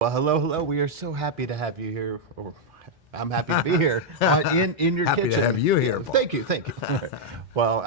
Well, hello, hello. We are so happy to have you here. Or I'm happy to be here in your Happy kitchen. to have you here, Paul. Thank you, thank you. Well,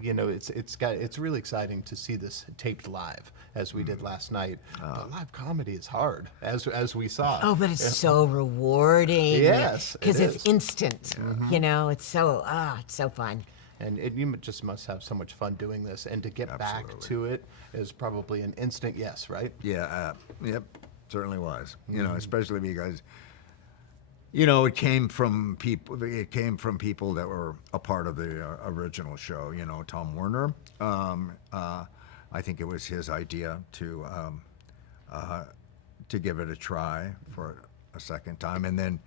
it's really exciting to see this taped live as we did last night. But live comedy is hard, as we saw. Oh, but it's so rewarding. Yes, it because it's is. instant. It's so fun. And you just must have so much fun doing this, and to get back Absolutely. to it is probably an instant yes, right? Yeah, yep, certainly was. Especially because, it came from people. It came from people that were a part of the original show. Tom Werner. I think it was his idea to give it a try for a second time, and then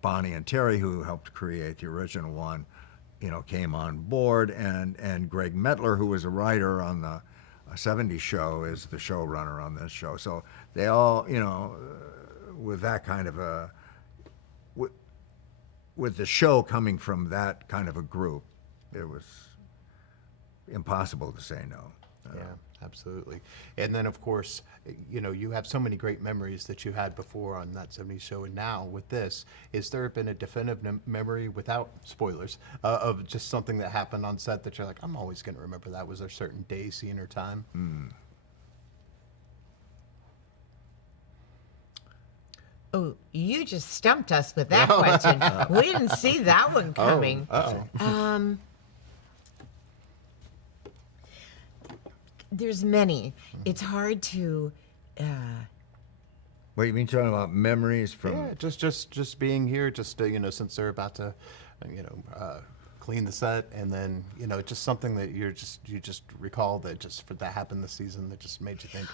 Bonnie and Terry, who helped create the original one, came on board, and Greg Metler, who was a writer on the 70s show, is the showrunner on this show. So they all, with that kind of with the show coming from that kind of a group, it was impossible to say no. Yeah, absolutely. And then, of course, you have so many great memories that you had before on that 70s show, and now with this, is there been a definitive memory, without spoilers, of just something that happened on set that you're like, I'm always going to remember that? Was there a certain day, scene, or time? Oh, you just stumped us with that question. We didn't see that one coming. There's many. It's hard to. What you mean talking about memories from? Yeah, just being here, since they're about to, clean the set, and then just something that you just recall that that happened this season that just made you think.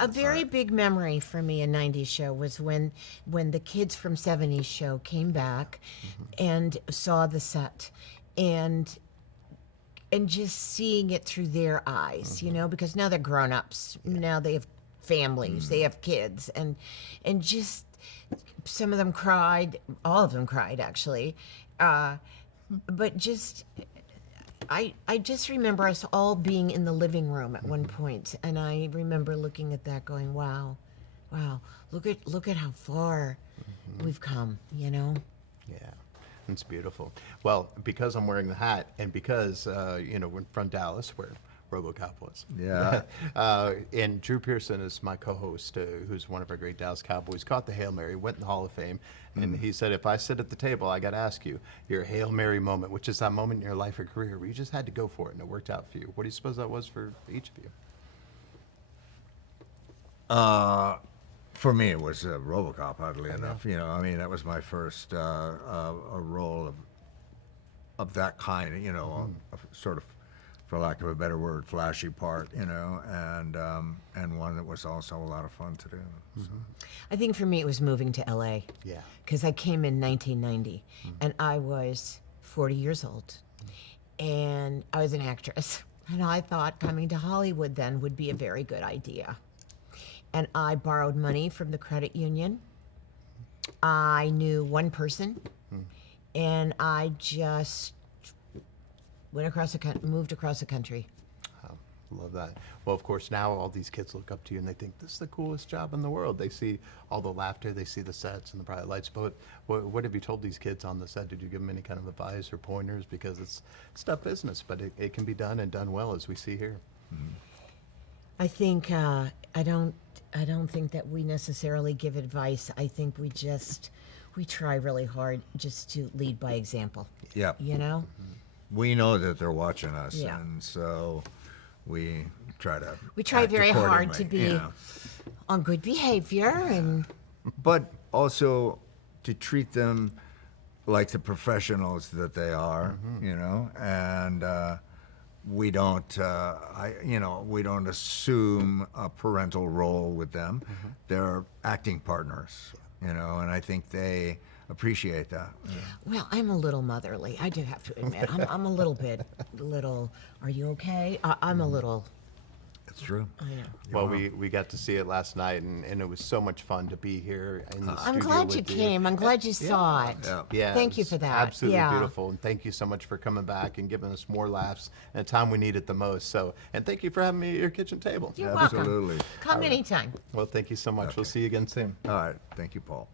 A very big memory for me in 90s show was when the kids from 70s show came back and saw the set, and just seeing it through their eyes, because now they're grown-ups. Now they have families, they have kids, and just some of them cried, all of them cried actually, but just I just remember us all being in the living room at one point, and I remember looking at that going, wow, look at how far we've come, Yeah, it's beautiful. Well, because I'm wearing the hat, and because we're from Dallas, where RoboCop was. Yeah. And Drew Pearson is my co-host, who's one of our great Dallas Cowboys. Caught the Hail Mary, went in the Hall of Fame, and he said, if I sit at the table, I got to ask you your Hail Mary moment, which is that moment in your life or career where you just had to go for it and it worked out for you. What do you suppose that was for each of you? For me, it was RoboCop. Oddly enough, that was my first a role of that kind. A sort of, for lack of a better word, flashy part. And one that was also a lot of fun to do. So. I think for me it was moving to LA. Yeah. Because I came in 1990, and I was 40 years old, and I was an actress, and I thought coming to Hollywood then would be a very good idea. And I borrowed money from the credit union. I knew one person, and I just moved across the country. Oh, love that. Well, of course, now all these kids look up to you and they think this is the coolest job in the world. They see all the laughter, they see the sets and the bright lights. But what have you told these kids on the set? Did you give them any kind of advice or pointers? Because it's tough business, but it can be done and done well, as we see here. I think I don't think that we necessarily give advice. I think we try really hard just to lead by example. Yeah. We know that they're watching us, Yeah. and so we try to. We try act very hard to accordingly, be on good behavior, and but also to treat them like the professionals that they are, and we don't, we don't assume a parental role with them. They're acting partners, and I think they appreciate that. well, I'm a little motherly. I do have to admit, I'm a little bit. Are you okay? I'm a little. It's true. I know. Well, we got to see it last night, and it was so much fun to be here in the I'm studio glad you with came. I'm glad you saw it. Yeah. Yeah, Thank you it was for that. Absolutely Yeah. beautiful, and thank you so much for coming back and giving us more laughs at a time we need it the most. So, and thank you for having me at your kitchen table. You're welcome. Absolutely. Come anytime. Well, thank you so much. We'll see you again soon. All right. Thank you, Paul.